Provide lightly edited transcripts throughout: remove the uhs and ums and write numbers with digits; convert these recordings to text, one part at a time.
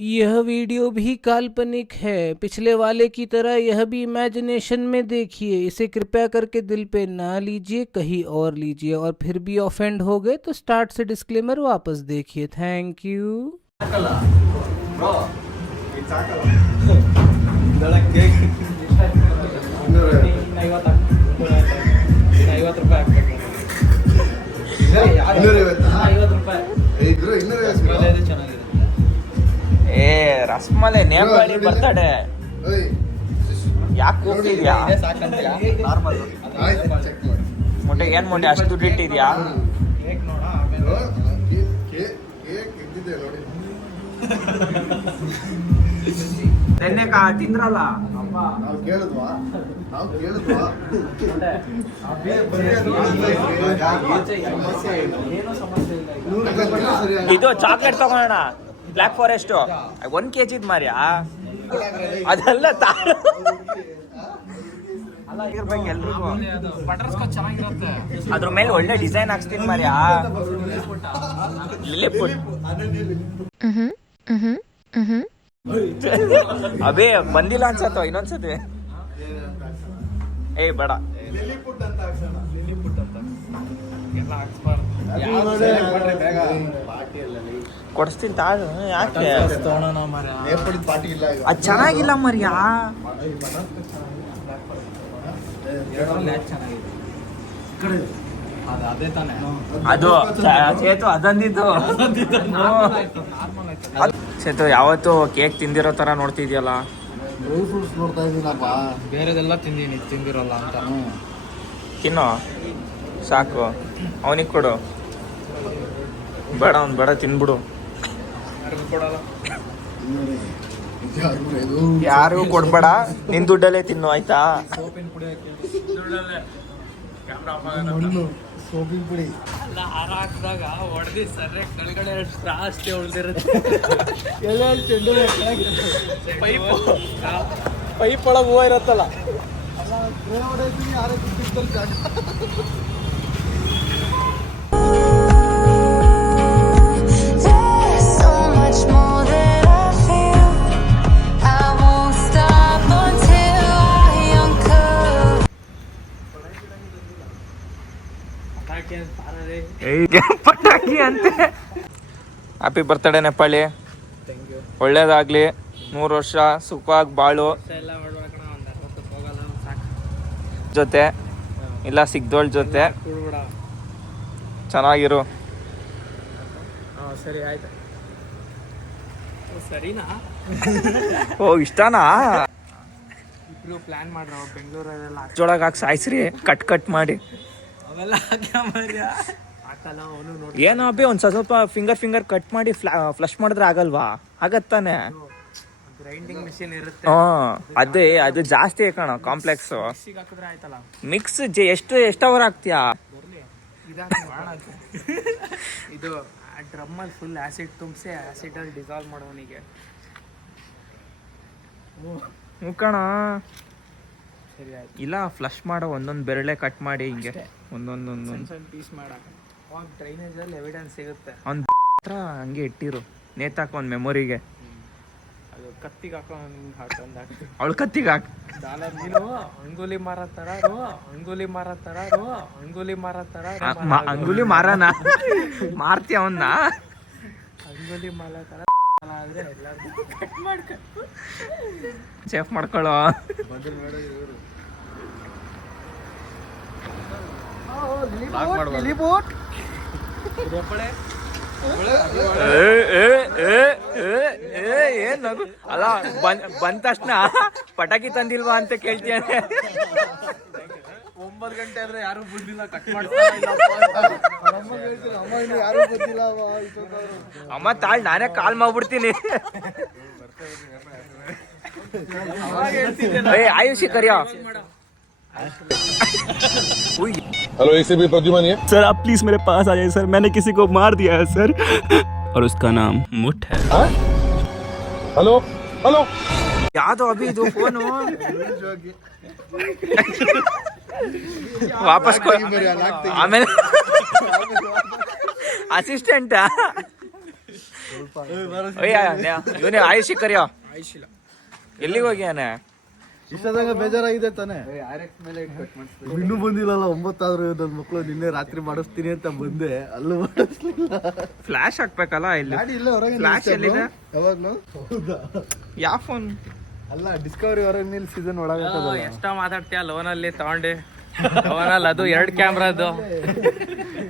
यह वीडियो भी काल्पनिक है। पिछले वाले की तरह यह भी इमेजिनेशन में देखिए। इसे कृपया करके दिल पे ना लीजिए, कहीं और लीजिए। और फिर भी ऑफेंड हो गए तो स्टार्ट से डिस्क्लेमर वापस देखिए। Thank you. ಏ ರಸ್ಮಲೈ ನೇಪಾಳಿ ಬರ್ತಾಡೆ ಯಾಕೆ ಹೋಗ್ತಿದ್ಯಾ ಮೊಟ್ಟೆ ಏನ್ ಮೊಟ್ಟೆ ಅಷ್ಟು ದುಡ್ಡು ಇಟ್ಟಿದ್ಯಾ ನೆನ್ನೆ ತಿಂದ್ರಲ್ಲ ಇದು ಚಾಕ್ಲೇಟ್ ತಗೋಣ ಬ್ಲಾಕ್ ಫಾರೆಸ್ಟ್ 1 kg ಮಾರ್ಯಾ ಅದೆಲ್ಲ ಎಲ್ರಿಗೂ ಅದ್ರ ಮೇಲೆ ಒಳ್ಳೆ ಡಿಸೈನ್ ಹಾಕ್ಸ್ತೀನಿ ಮಾರ್ಯಾ ಲಿಲಿಪುಟ್ ಅಬೇ ಬಂದಿಲ್ಲ ಅನ್ಸತ್ತ ಇನ್ನೊಂದ್ಸತಿ ಏಯ್ ಬೇಡ ಕೊಡಿಸ್ತೀನಿ ತಾಳು ಯಾಕೆ ಅದು ಚೆನ್ನಾಗಿಲ್ಲ ಮರ್ಯಾ ಅದು ಚೇತು ಅದಂದಿದ್ದು ಚೇತು ಯಾವತ್ತು ಕೇಕ್ ತಿಂದಿರೋ ತರ ನೋಡ್ತಿದ್ಯಲ್ಲ ಡ್ರೈ ಫ್ರೂಟ್ಸ್ ನೋಡ್ತಾ ಇದ್ದೀನಪ್ಪ ಬೇರೆದೆಲ್ಲ ತಿಂದಿರಲ್ಲ ಅಂತ ತಿನ್ನೋ ಸಾಕು ಅವನಿಗೆ ಕೊಡು ಬೇಡ ಅವ್ನು ಬೇಡ ತಿನ್ಬಿಡು ಯಾರಿಗೂ ಕೊಡ್ಬೇಡ ನಿನ್ ದುಡ್ಡಲ್ಲೇ ತಿನ್ನು ಆಯ್ತಾ ಸೋಪಿನ ಪುಡಿ ಹಾರ ಹಾಕಿದಾಗ ಹೊಡೆದಿ ಸರಿ ಕೆಳಗಡೆ ಅಷ್ಟೇ ಉಳ್ದಿರುತ್ತೆ ಪೈಪ್ ಒಳಗೆ ಹೂವು ಇರತ್ತಲ್ಲ ಪಟಾಕಿ ಅಂತೆ ಹ್ಯಾಪಿ ಬರ್ತ್ಡೇ ನೆಪಾಳಿ ಒಳ್ಳೇದಾಗ್ಲಿ 100 ವರ್ಷ ಸುಖವಾಗಿ ಬಾಳು ಜೊತೆ ಇಲ್ಲ ಸಿಗ್ದೋಳ್ ಜೊತೆ ಚೆನ್ನಾಗಿರು ಸರಿ ಆಯ್ತು ಸರಿನಾ ಓ ಇಷ್ಟನಾ ಇಬ್ರು ಪ್ಲಾನ್ ಮಾಡ್ರ ಬೆಂಗಳೂರಲ್ಲೆಲ್ಲ ಜೋಳಗೆ ಹಾಕಿ ಸಾಯಿಸ್ರಿ ಕಟ್ ಮಾಡಿ ಅವೆಲ್ಲ ಹಾಕಲ್ಲ ಅವನು ನೋಡಿ ಏನೋ ಅಬ್ಬಿ ಒಂದ್ ಸ್ವಲ್ಪ ಫಿಂಗರ್ ಕಟ್ ಮಾಡಿ ಫ್ಲಶ್ ಮಾಡಿದ್ರೆ ಆಗಲ್ವಾ ಆಗತ್ತಾನೆ ಗ್ರೈಂಡಿಂಗ್ ಮಿಷಿನ್ ಇರುತ್ತೆ ಅದೇ ಅದು ಜಾಸ್ತಿ ಕಣ ಕಾಂಪ್ಲೆಕ್ಸ್ ಹಾಕಿದ್ರೆ ಆಯ್ತಲ್ಲ ಮಿಕ್ಸ್ ಎಷ್ಟು ಅವರ್ ಹಾಕ್ತೀಯಾ ಇದು ಡ್ರಮ್ಮಲ್ಲಿ ಫುಲ್ ಆಸಿಡ್ ತುಂಬಿಸಿ ಆಸಿಡಲ್ಲಿ ಡಿಸಾಲ್ವ್ ಮಾಡೋನಿಗೆ ಮುಕ್ಕಣ ಸರಿ ಆಯ್ತು ಇಲ್ಲ ಫ್ಲಶ್ ಮಾಡೋ ಒಂದೊಂದು ಬೆರಳೆ ಕಟ್ ಮಾಡಿ ಹಿಂಗೆ ಒಂದೊಂದು ಸಣ್ಣ ಪೀಸ್ ಮಾಡಾಕ ಅವಾಗ ಡ್ರೈನೇಜಲ್ಲಿ ಎವಿಡೆನ್ಸ್ ಸಿಗುತ್ತೆ ಅವ್ನ ಹತ್ರ ಹಂಗೆ ಇಟ್ಟಿರು ನೇತಾಕ ಒಂದು ಮೆಮೊರಿಗೆ ಅದು ಕತ್ತಿಗೆ ಹಾಕೋ ಹಾಕೊಂಡ್ ಅವಳು ಕತ್ತಿಗೆ ಹಾಕ್ ನೀನು ಅಂಗುಲಿ ಮಾರನ ಮಾರ್ತಿ ಅವನ್ನ ಅಂಗುಲಿ ಮಾಲ ತರ ಆದ್ರೆ ಎಲ್ಲರೂ ಕಟ್ ಮಾಡ್ಕೊ ಚೇಫ್ ಮಾಡ್ಕೊಳ್ಳೋ ಏನ್ ನಗು ಅಲ್ಲ ಬಂದ ತಕ್ಷಣ ಪಟಾಕಿ ತಂದಿಲ್ವಾ ಅಂತ ಕೇಳ್ತೀನಿ 9 ಗಂಟೆ ಆದ್ರೆ ಯಾರು ಬಂದಿಲ್ಲ ಕಟ್ ಅಮ್ಮ ತಾಳ್ ನಾನೇ ಕಾಲ್ ಮಾಡ್ಬಿಡ್ತೀನಿ ಆಯುಷಿ ಕರಿಯೋ हेलो एसीपी प्रद्युमन है सर आप प्लीज मेरे पास आ जाइए सर मैंने किसी को मार दिया है सर और उसका नाम मुठ है हेलो हेलो ಯಾವ್ದು ಅಭಿ ಇದು ಫೋನು ವಾಪಸ್ ಆಮೇಲೆ ಅಸಿಸ್ಟೆಂಟ್ ಇವನೇ ಆಯುಷಿ ಕರಿಯೋ ಎಲ್ಲಿಗೆ ಹೋಗ್ಯಾನೆ ಇಷ್ಟದಂಗ ಬೇಜಾರಾಗಿದೆ ತಾನೆ ಇನ್ನೂ ಬಂದಿಲ್ಲಲ್ಲ 9 ಆದ್ರೂ ನನ್ನ ಮಕ್ಕಳು ನಿನ್ನೆ ರಾತ್ರಿ ಮಾಡಿಸ್ತೀನಿ ಅಂತ ಬಂದೆ ಅಲ್ಲೂ ಮಾಡಿಸ್ಲಿಲ್ಲ ಫ್ಲಾಶ್ ಹಾಕ್ಬೇಕಲ್ಲ ಇಲ್ಲಿ ಗಾಡಿ ಇಲ್ಲೇ ಹೊರಗೆ ಫ್ಲಾಶ್ ಎಲ್ಲಿದೆ ಯಾವಾಗ್ಲೂ ಹೌದಾ ಯಾವ ಫೋನ್ ಅಲ್ಲ ಡಿಸ್ಕವರಿ ಹೊರಗೆ ನಿಲ್ಸಿದನ್ ಒಳಗೆ ಎಷ್ಟ ಮಾತಾಡ್ತೀಯ ಲೋನಲ್ಲಿ ತಗೊಂಡು ಲೋನಲ್ಲಿ ಅದು 2 ಕ್ಯಾಮ್ರಾದು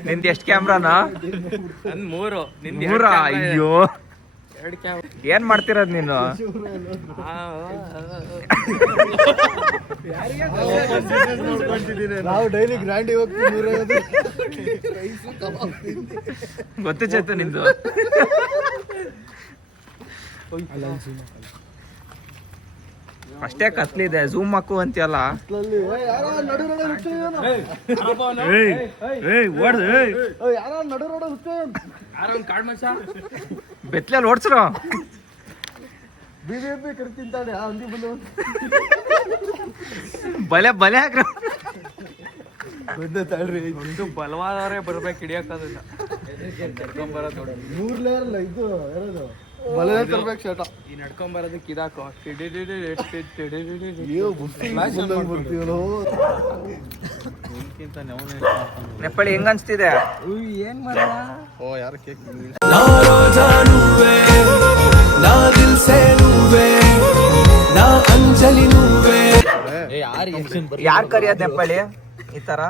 ನಿಂದ ಎಷ್ಟು ಕ್ಯಾಮ್ರಾನಾ ನನ್ 3 ನಿಂದ ಮೂರ ಅಯ್ಯೋ 2 ಕ್ಯಾಮ್ರಾ ಏನ್ ಮಾಡ್ತಿರೋದ್ ನೀನು ನಾವು ಡೈಲಿ ಗ್ರ್ಯಾಂಡಿ ಹೋಗ್ತೀವಿ ಗೊತ್ತು ಚೇತ ನಿಂದು ಅಷ್ಟೇ ಕತ್ಲಿದೆ ಝೂಮ್ ಹಾಕು ಅಂತೀಯಲ್ಲ ಬೆತ್ಲಲ್ಲಿ ಓಡ್ಸ್ರು ಬಿಜೆಪಿ ಕರ್ತಿಂತಾನೆ ಹಂದಿ ಬಂದು ಬಲೆ ಬಲೆ ಹಾಕ್ರ ಬಂದೆ ತಾಳ್ರಿ ಒಂದು ಬಲವಾದವರೇ ಬರ್ಬೇಕು ಹಿಡಿಯಕ್ಕಾಗಲ್ಲ 3 ಲೇಯರ್ ಅಲ್ಲ ಇದು ಯಾರದು ಬಲೆ ತರ್ಬೇಕು ಶರ್ಟ ಈ ನಡ್ಕೊಂಬರೋದಕ್ಕೆ ಇದಾಕೋ ಬರ್ತೀವಲ್ಲ ನೆಪ್ಪಳಿ ಹೆಂಗ ಅನ್ಸ್ತಿದೆ ಓ ಯಾರು ಕೇಕ್ ಯಾರ್ ಕರಿಯೋದ್ ನೆಪ್ಪಳಿ ಈ ತರ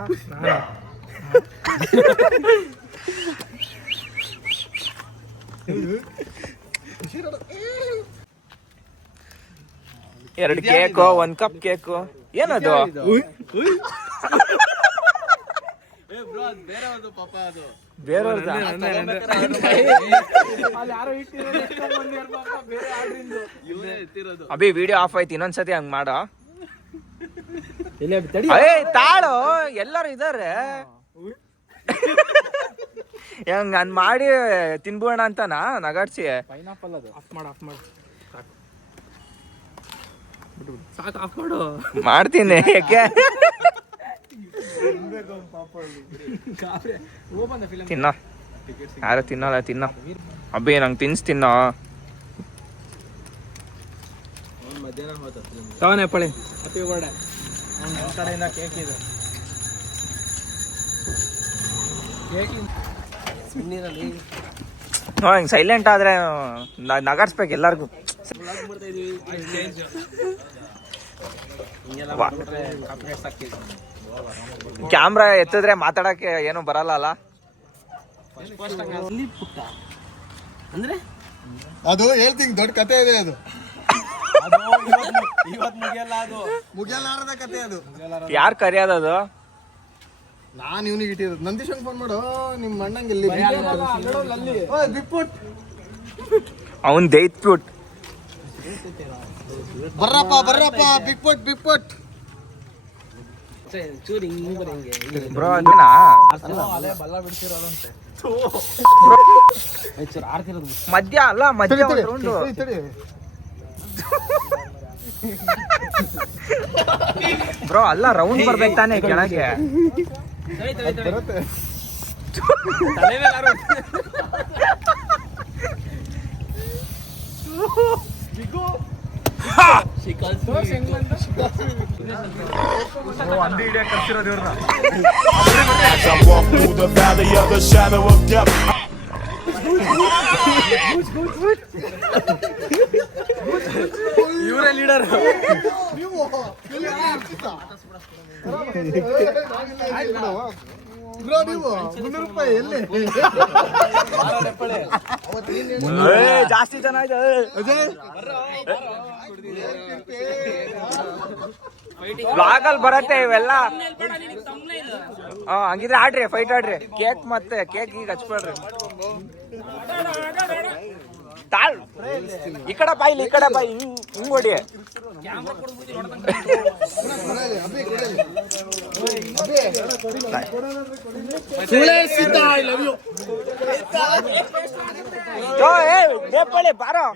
ಎರಡು ಕೇಕು 1 ಕಪ್ ಕೇಕು ಏನದು ಬೇರೆಯವ್ರದ್ದು ಅಭಿ ವಿಡಿಯೋ ಆಫ್ ಆಯ್ತು ಇನ್ನೊಂದ್ಸತಿ ಹಂಗ್ ಮಾಡ ತಾಳು ಎಲ್ಲರೂ ಇದಾರೆ ಹೆಂಗ್ ನಾನ್ ಮಾಡಿ ತಿನ್ಬೋಣ ಅಂತನಾ ನಗಾಡ್ಸಿ ಪೈನಾಪಲ್ ಅದು ಆಫ್ ಮಾಡು ಸಾಕು ಆಫ್ ಮಾಡು ಮಾಡ್ತೀನಿ ಯಾಕೆ ತಿನ್ನ ಯಾರು ತಿನ್ನಲ್ಲ ತಿನ್ನ ಅಬ್ಬಿ ನಂಗೆ ತಿನ್ನ ತವನೆ ಪಳೆ ಹ್ಯಾಪಿ ಬರ್ಡೇ ನನ್ನ ಕಡೆಯಿಂದ ಕೇಕ್ ಇದೆ ಹಿಂಗ್ ಸೈಲೆಂಟ್ ಆದ್ರೆ ನಗಾಡ್ಸ್ಬೇಕು ಎಲ್ಲಾರ್ಗು ಕ್ಯಾಮ್ರಾ ಎತ್ತಿದ್ರೆ ಮಾತಾಡಕ್ಕೆ ಏನು ಬರಲ್ಲ ಅಲ್ಲ ಅಂದ್ರೆ ಅದು ಹೇಳ್ತೀನಿ ದೊಡ್ಡ ಕತೆ ಇದೆ ಅದು ಇವತ್ತು ಮುಗಿಯಲ್ಲ ಅದು ಮುಗಿಯಲಾರದ ಕತೆ ಅದು ಯಾರು ಕರೆಯೋದದು ನಾನು ಇವನಿಗೆ ಇಟ್ಟಿರೋದು ನಂದೀಶಂಗ್ ಫೋನ್ ಮಾಡು ನಿಮ್ಮ ಅಣ್ಣಂಗೆ ಎಲ್ಲಿ ಬಿಟ್ಬಿಟ್ ಅವನ್ ದೈತ್ಬಿಟ್ ಬರ್ರಪ್ಪ ಬಿಟ್ಬಿಟ್ ಚೂರಿ ಹಿಂಗ್ ಬರಂಗೆ ಬ್ರೋ ಅದನ್ನ ಬಲ್ಲ ಬಿಡ್ಸಿರೋದಂತೆ ಆಡ್ತಿರೋದು ಮಧ್ಯ ಅಲ್ಲ ಮಧ್ಯ ಒಂದ್ ರೌಂಡು ಬ್ರೋ ಅಲ್ಲ ರೌಂಡ್ ಬರ್ಬೇಕು ತಾನೆ ಕೆಳಗೆ ತಲೆ ಮೇಲೆ ಯಾರು ಅಂದಿ ಹಿಡಿಯಕ್ ಕರ್ಸಿರೋದು ಇವ್ರನ್ನ As I walk through the valley of the shadow of death. ಇವರೇ ಲೀಡರ್ ನೀವು 300 ರೂಪಾಯಿ ಎಲ್ಲಿ ಜಾಸ್ತಿ ಜನ ಇದೆ ಬ್ಲಾಗಲ್ಲಿ ಬರತ್ತೆ ಇವೆಲ್ಲ ಹಂಗಿದ್ರೆ ಆಡ್ರಿ ಫೈಟ್ ಆಡ್ರಿ ಕೇಕ್ ಮತ್ತೆ ಕೇಕ್ ಈಗ ಹಚ್ಬೇಡ್ರಿ ತಾಳ್ ಈ ಕಡೆ ಬಾಯಿ ಈ ಕಡೆ ಬಾಯಿ ಹಿಂಗ್ ಹೊಡಿ ಬಾರೋ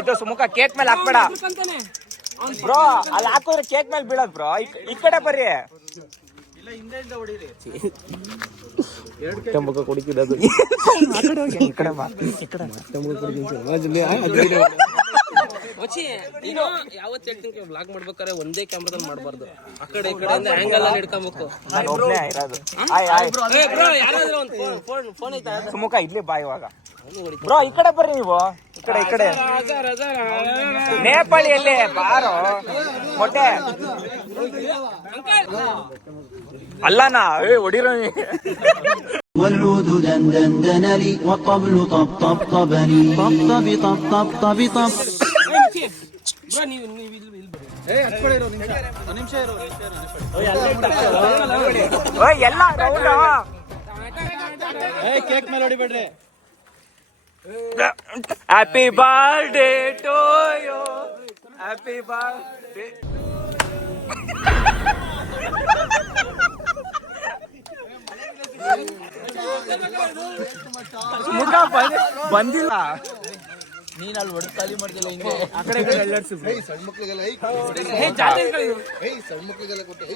ಇದು ಸುಮುಖ ಕೇಕ್ ಮೇಲೆ ಹಾಕ್ಬೇಡ ಬ್ರೋ ಅಲ್ಲಿ ಹಾಕಿದ್ರೆ ಕೇಕ್ ಮೇಲೆ ಬೀಳದ್ ಬ್ರೋ ಈ ಕಡೆ ಬರ್ರಿ ಮುಖ ಕುಡಿಕಿದ್ದು ಈ ಕಡೆ ಬಾ ನೀನು ಯಾವತ್ತು ಹೇಳ್ತೀನಿ ಬ್ಲಾಗ್ ಮಾಡ್ಬೇಕಾದ್ರೆ ಒಂದೇ ಕ್ಯಾಮ್ರಾದಲ್ಲಿ ಮಾಡಬಾರ್ದು. ಆ ಕಡೆ ಈ ಕಡೆ ಆಂಗಲ್ ಅಲ್ಲಿ ಇಟ್ಕೊಬೇಕು. ನಾನು ಒಬ್ಬನೇ ಇರೋದು. ಯಾರಾದ್ರೂ ಒಂದು ಫೋನ್ ಐತಾ? ಸುಮುಖ ಇಡ್ಲಿ ಬಾ ಇವಾಗ. ಬ್ರೋ ಈ ಕಡೆ ಬರ್ರಿ ನೀವು. ಈ ಕಡೆ ನೇಪಾಳಿಯಲ್ಲಿ ಬಾರೋ ಮೊಟ್ಟೆ ಅಲ್ಲನಾ ಹೊಡಿರೋ والعود دندن لي والطبل طب طبني طب ಎಲ್ಲ ಕೇಕ್ ಮೇಲೆ ಹೊಡಿಬೇಡ್ರಿ. Happy birthday to you, happy birthday. ಮುಖ ಬಂದಿಲ್ಲ. ನೀನ್ ಅಲ್ಲಿ ಹೊಡೆದು ಖಾಲಿ ಮಾಡ್ತಿಲ್ಲ ಹಿಂಗೆ ಆ ಕಡೆ ಈ ಕಡೆ ಎಲ್ಲಾಡ್ಸು. ಸಣ್ಣ ಮಕ್ಳಿಗೆಲ್ಲ ಸಣ್ಣ ಮಕ್ಳಿಗೆಲ್ಲ ಕೊಟ್ಟೆ.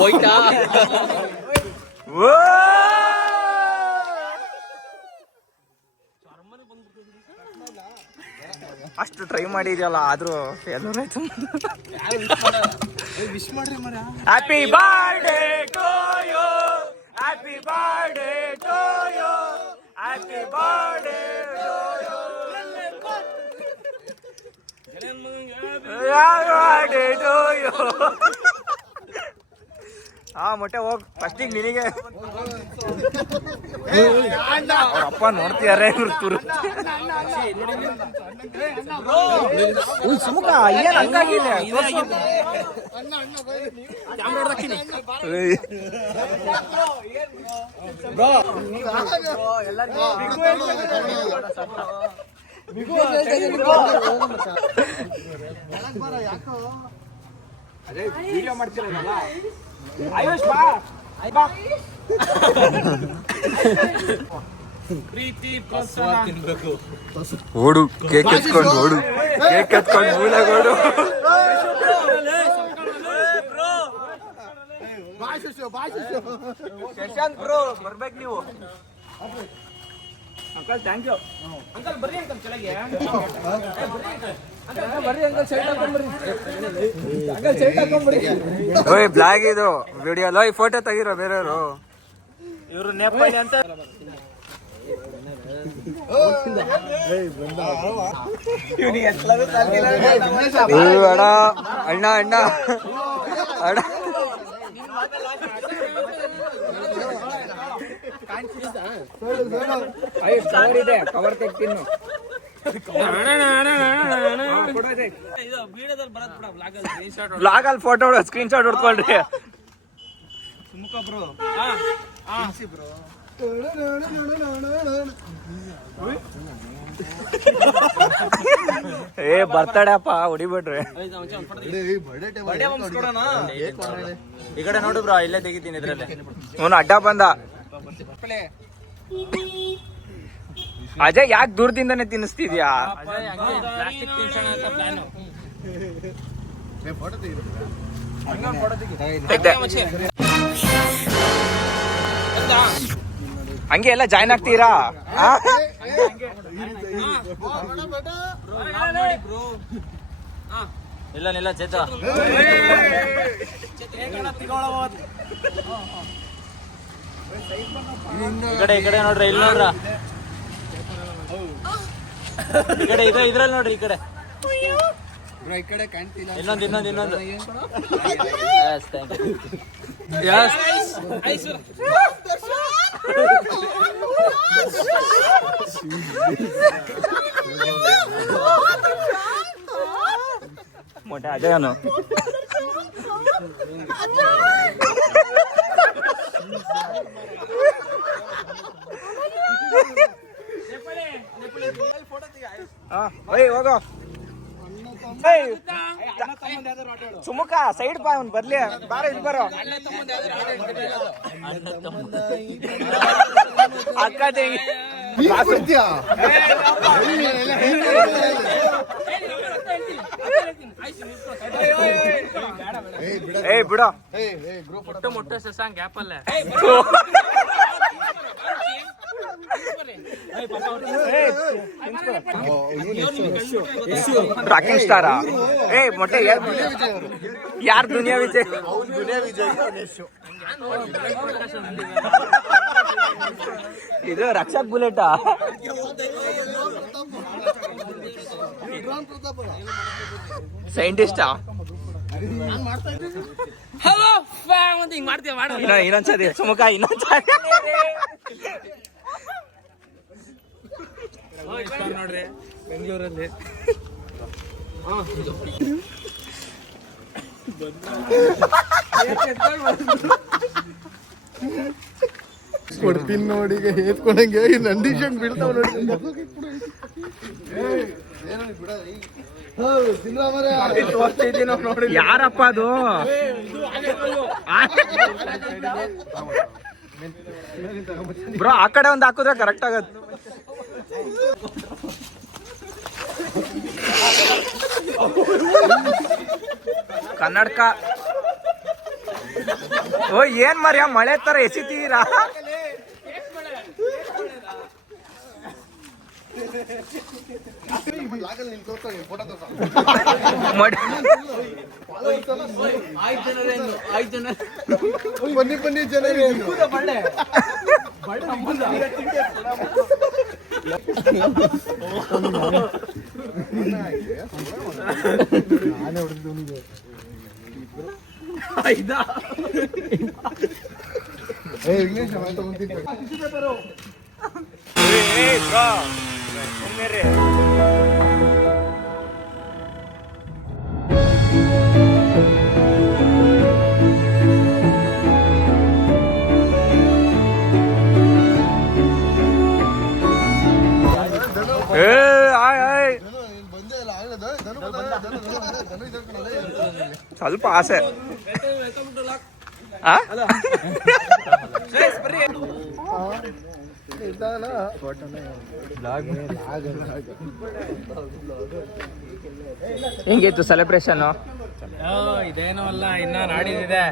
ಹೋಯ್ತಾ? ಅಷ್ಟು ಟ್ರೈ ಮಾಡಿದ್ಯಲ್ಲ ಆದ್ರೂ ಫೇಲ್ಯೂರ್ ಆಯ್ತು. ವಿಶ್ ಮಾಡ್ರಿ ಮರ. Happy birthday to you, happy birthday to you, happy birthday to you, happy birthday to you. ಹಾ ಮೊಟ್ಟೆ ಹೋಗ್ ಫಸ್ಟಿಗೆ ನಿನಗೆ. ಅವ್ರಪ್ಪ ನೋಡ್ತಿದಾರೆ ತುರು. ಸುಮುಖ ಏನ್ ಹಂಗಾಗಿದೆ? ವಿಡಿಯೋ ಮಾಡ್ತಿರಲ್ಲ ಆಯುಷ್ ಬಾ ಬಾ. ಪ್ರೀತಿ ಪ್ರೋತ್ಸಾಹ ತಿನ್ಬೇಕು. ಓಡು ಕೇಕ್ ಎತ್ಕೊಂಡು ಓಡು, ಕೇಕ್ ಎತ್ಕೊಂಡು ಮೂಲೆಗೋಡು. ಶಶಾಂಕ್ ಬ್ರೋ ಬರ್ಬೇಕು ನೀವು. Uncle thank you. ಅಂಕಲ್ ಬರ್ರಿ ಅಂಕಲ್ ಕೆಳಗೆ. ಬರ್ರಿ ಅಂಕಲ್ ಶರ್ಟ್ ಹಾಕೊಂಡ್ಬರ್ರಿ. ಅಂಕಲ್ ಶರ್ಟ್ ಹಾಕೊಂಡ್ಬರ್ರಿ. ಓಯ್ ಬ್ಲಾಗ್ ಇದು ವಿಡಿಯೋ ಅಲ್ಲ, ಈ ಫೋಟೋ ತೆಗಿರೋ ಬೇರೆಯವರು. ಇವರು ನೇಪಾಳಿ ಅಂತ. ಅಣ್ಣ ಅಣ್ಣ ಅಣ್ಣ ಅಣ್ಣ ಕವರ್ ತೆಗ್ತೀನಿ. ಬ್ಲಾಗ್ ಅಲ್ಲಿ ಫೋಟೋ ಸ್ಕ್ರೀನ್ ಶಾಟ್ ಹೊಡ್ಕೊಳ್ರಿ. ಏ ಬರ್ತಾಡಪ್ಪ ಹೊಡಿಬಿಡ್ರಿ. ಈ ಕಡೆ ನೋಡು ಬ್ರೋ, ಇಲ್ಲೇ ತೆಗಿತೀನಿ ಇದ್ರಲ್ಲಿ. ಅವನು ಅಡ್ಡ ಬಂದ. ಅಜಯ್ ಯಾಕೆ ದೂರದಿಂದಾನೆ ತಿನ್ನಿಸ್ತಿದ್ಯಾ? ಪ್ಲಾಸ್ಟಿಕ್ ತಿನ್ಸೋಣ ಅಂತ ಪ್ಲಾನ್. ಹಂಗೆ ಎಲ್ಲ ಜಾಯ್ನ್ ಆಗ್ತೀರಾ? ಇಲ್ಲ ನಿಲ್ಲ ಚೇತ. ಈ ಕಡೆ ನೋಡ್ರಿ, ಇಲ್ಲಿ ನೋಡ್ರ, ಈ ಕಡೆ ಇದ್ರಲ್ಲಿ ನೋಡ್ರಿ, ಈ ಕಡೆ ಇನ್ನೊಂದು. मोठा अजय नो ಹೋಗೋ ಸುಮುಖ ಸೈಡ್ ಬಾ, ಅವ್ನು ಬರ್ಲಿ, ಬಾರ ಇಲ್ಲಿ ಬರೋ. ಅಕ್ಕ ತಂಗಿ ಏಯ್ ಬಿಡೋ. ಮೊಟ್ಟೆ ಸಸಾಂಗ್ ಗ್ಯಾಪ್ ಅಲ್ಲೇ ರಾಕಿಂಗ್ ಸ್ಟಾರ. ಏಯ್ ಮೊಟ್ಟೆ ಯಾರು ದುನಿಯಾ ವಿಜಯ್? ಇದು ರಕ್ಷಕ್ ಬುಲೆಟಾ? ಸೈಂಟಿಸ್ಟಾ? ಹಲೋ ಹಿಂಗ್ ಮಾಡ್ತೀಯ ಮಾಡ ಇನ್ನೊಂದ್ಸರಿ ಸುಮುಖ, ಇನ್ನೊಂದ್ಸರಿ. ನೋಡ್ರಿ ಬೆಂಗಳೂರಲ್ಲಿ ಕೊಡ್ತೀನಿ ನೋಡಿ, ಈಗ ಹೇತ್ಕೊಂಡಂಗೆ ನಂದೀಶನ್ ಬೀಳ್ತಾವ ನೋಡಿ. ಯಾರಪ್ಪ ಅದು? ಬ್ರೋ ಆ ಕಡೆ ಒಂದು ಹಾಕಿದ್ರೆ ಕರೆಕ್ಟ್ ಆಗತ್ತೆ. ಕನ್ನಡಕ. ಓ ಏನ್ ಮರ್ಯಾ, ಮಳೆ ತರ ಎಸಿತೀರಾ? ಬನ್ನಿ ಬನ್ನಿ ಜನ. ಇಂಗ್ಲಿಷ್ ಸ್ವಲ್ಪ ಆಸೆ. ಹೆಂಗಿತ್ತು ಸೆಲೆಬ್ರೇಷನ್? ಇದೇನೋ ಅಲ್ಲ, ಇನ್ನ ನಾಡಿದಿದೆ.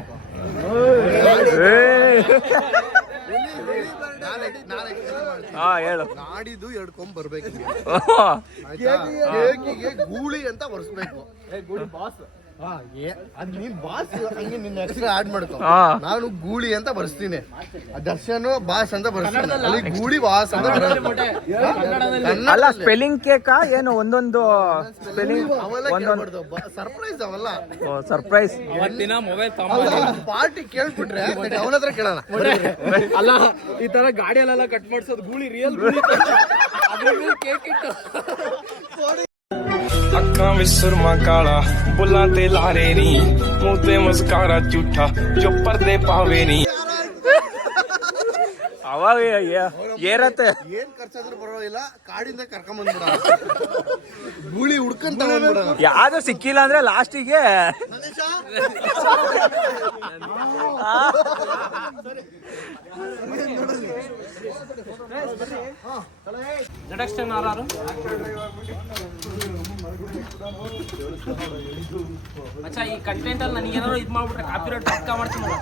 ಹೇಳು. ನಾಡಿದ್ದು 2 ಕೊಂಬ್ ಬರ್ಬೇಕು. ಕೇಕಿಗೆ ಗೂಳಿ ಅಂತ ಬರ್ಸ್ಬೇಕು. ಅದ್ ನೀನ್ ಬಾಸ್ ಹಂಗೆ ನಿನ್ನ ಹೆಸರು ಆಡ್ ಮಾಡ್ಕೊ. ನಾನು ಗೂಳಿ ಅಂತ ಬರ್ಸ್ತೀನಿ, ದರ್ಶನ್ ಬಾಸ್ ಅಂತ ಬರ್ಸ್ತೀನಿ. ಅಲ್ಲಿ ಗೂಳಿ ಬಾಸ್ ಅಂತ ಅಲ್ಲ, ಸ್ಪೆಲ್ಲಿಂಗ್ ಕೇಕಾ ಏನು? ಒಂದೊಂದು ಸ್ಪೆಲ್ಲಿಂಗ್ ಸರ್ಪ್ರೈಸ್ ಅವಲ್ಲ. ಸರ್ಪ್ರೈಸ್. ಅವತ್ತಿನ ಮೊಬೈಲ್ ಪಾರ್ಟಿ ಕೇಳ್ಬಿಟ್ರೆ ಅವನ ಹತ್ರ ಕೇಳೋಣ. ಅಲ್ಲ, ಈ ತರ ಗಾಡಿಯಲ್ಲೆಲ್ಲ ಕಟ್ ಮಾಡ್ಸೋದು ಗೂಳಿ, ರಿಯಲ್ ಗೂಳಿ ಅದ್ರ ಮೇಲೆ ಕೇಕ್ ಇಟ್ಟು. ਅੱਖਾਂ ਵਿੱਚ ਸੁਰਮਾ ਕਾਲਾ, ਬੁੱਲਾਂ ਤੇ ਲਾਰੇ ਨੀ, ਮੂੰਹ ਤੇ ਮੁਸਕਾਰਾ ਝੂਠਾ ਜੋ ਪਰਦੇ ਪਾਵੇ ਨੀ. ಅವಾಗ ಏರತ್ತೆ. ಏನ್ ಖರ್ಚಾದ್ರೂ ಪರವಾಗಿಲ್ಲ, ಕಾಡಿಂದ ಕರ್ಕೊಂಡ್ ಬಂದ್ಬಿಡ. ಗೂಳಿ ಹುಡ್ಕಂತ ಬಂದ್ಬಿಡ. ಯಾವ್ದು ಸಿಕ್ಕಿಲ್ಲ ಅಂದ್ರೆ ಲಾಸ್ಟಿಗೆ ನೆಕ್ಸ್ಟ್ ಟೈಮ್ ಯಾರು ಮಚ್ಚಾ ಈ ಕಂಟೆಂಟ್ ಅಲ್ಲಿ ನನಗೆ ಏನಾದ್ರು ಇದು ಮಾಡ್ಬಿಟ್ರೆ ಕಾಪಿರೈಟ್ ಪಕ್ಕ ಮಾಡ್ತೀನಿ ನೋಡ.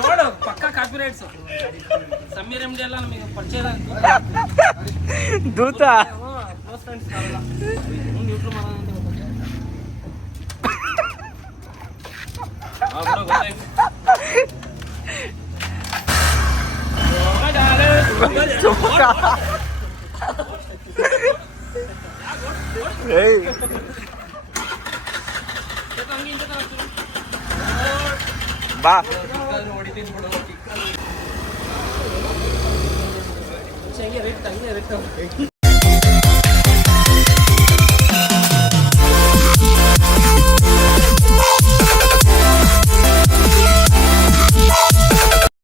ನೋಡು ಪಕ್ಕ ಕಾಪಿರೈಟ್ಸ್. ಸಮೀರ್ ಎಂ ಡಿ ಎಲ್ಲ ನಮಗೆ ಪರಿಚಯ ದೂತ. ಕ್ಲೋಸ್ ಫ್ರೆಂಡ್ಸ್ ಅಲ್ಲ, ಯೂಟ್ಯೂಬ್ ಮಾಡೋಣ ಅಂತ ಬಾ. ರೇಟ್